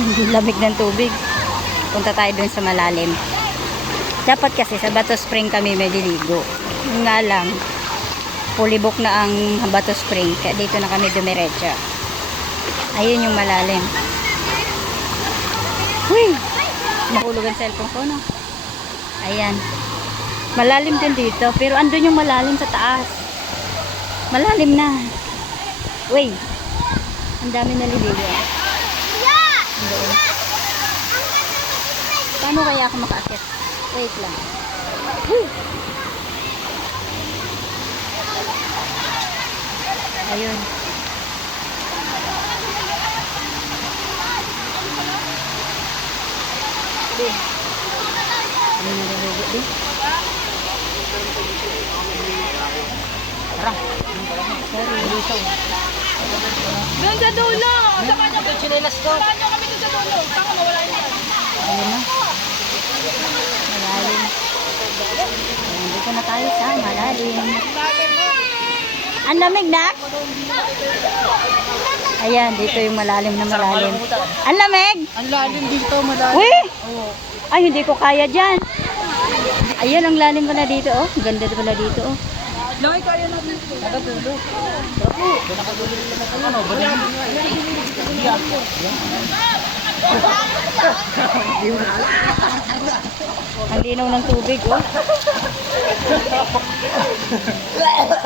lamig ng tubig. Punta tayo dun sa malalim. Dapat kasi sa Bato Spring kami may diligo. Yun Nga lang, pulibok na ang Bato Spring. Kaya dito na kami dumiretso. Ayun yung malalim. Uy! Mahulog ang cellphone ko, no? Ayan. Malalim din dito. Pero andun yung malalim sa taas. Malalim na. Uy! Ang dami naliligo. ah. Andun. Paano kaya ako makaakit? Wait lang. Ayun. Di. Ano naliligo di? Tara. Sorry, dito. Doon sa dulo! Sama niyo kami. Sama niyo kami sa dulo. Saka mawala niyo. Ayun na. Malalim. Ayan, dito na tayo sa malalim. Ang lamig na? Ayan, dito yung malalim na malalim. Ang lamig! Ang lalim dito, malalim. Uy! Ay, hindi ko kaya dyan. Ayun, ang lalim pala dito, oh. Ganda pala dito, oh. Laki kaya natin ito. Nakadulo. Ano, ba Ang linaw ng tubig, oh. Yeah.